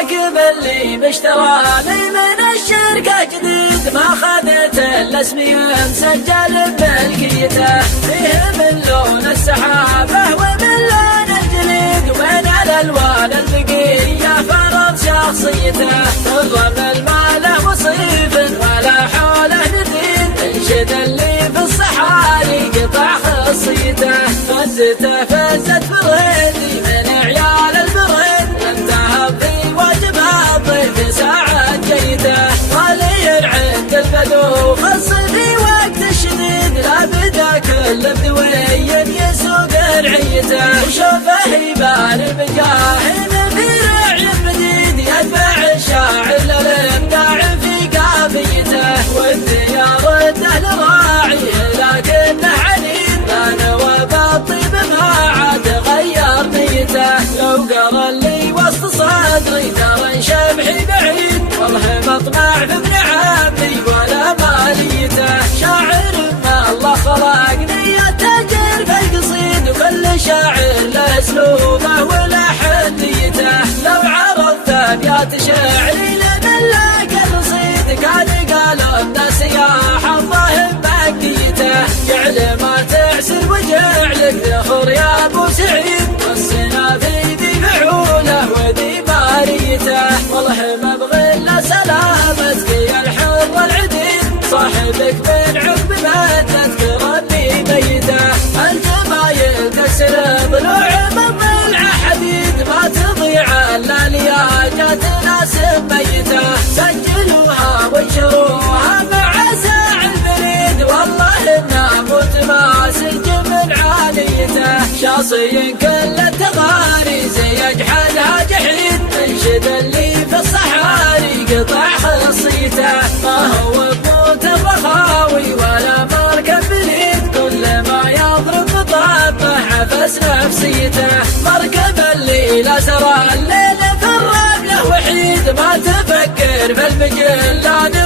الراكب اللي مشتراني من الشركة جديد ما خذت الا اسمي مسجل بملكيته، فيه من لون السحابة ومن لون الجليد ومن الالوان البقية فرض شخصيته، الرمل ما له وصيف ولا حوله نديد، انشد اللي في الصحاري قطع خصيته، فزته فزت بريدي من عيال البريد، انتهى في واجبها الضيف ساعة جيده، ولي عند البدو خص في وقت الشديد، لا بدا كل بدوي يسوق رعيته، وشوفه يبان بجاه في رعي بديد، يدفع الشاعر للابداع في قافيته، والديار الدهل راعيه لكنه عنيد، لا نوى بالطيب ما عاد غير نيته، لو قرا اللي وسط صدري ترى شمحي بعيد، والله مطمع في ابن عمي ولا ماليته، شاعر ما الله خلق نية تاجر في القصيد، وكل شاعر له اسلوبه ولحن نيته، لو عرضت ابيات شعري لملاك الرصيد، كان قالوا الناس يا حظه بقيته، جعل ما تعسر وجعلك ذخر يا ابو سعيد، والسنا في ذي فعوله وذي باريته، والله ما ابغي الا سلامتك يا الحر العديد، صاحبك من عقب ما تذكر اني ميته، الجمايل تكسر ضلوع من ضلع حديد، ما تضيع الا لياجات ناس ميته، سجلوها وانشروها مع ساع البريد، والله الناموت ما سجن من عاليته، شاصي كل التغاريز يجحدها جحيد، انشد اللي في الصحاري قطع خصيته، ما هو بموت الرخاوي ولا مركب باليد، كل ما يضرب بطبه عفس نفسيته، مركب اللي لا سرى الليل في الرمله وحيد، ما تفكر في المجلاد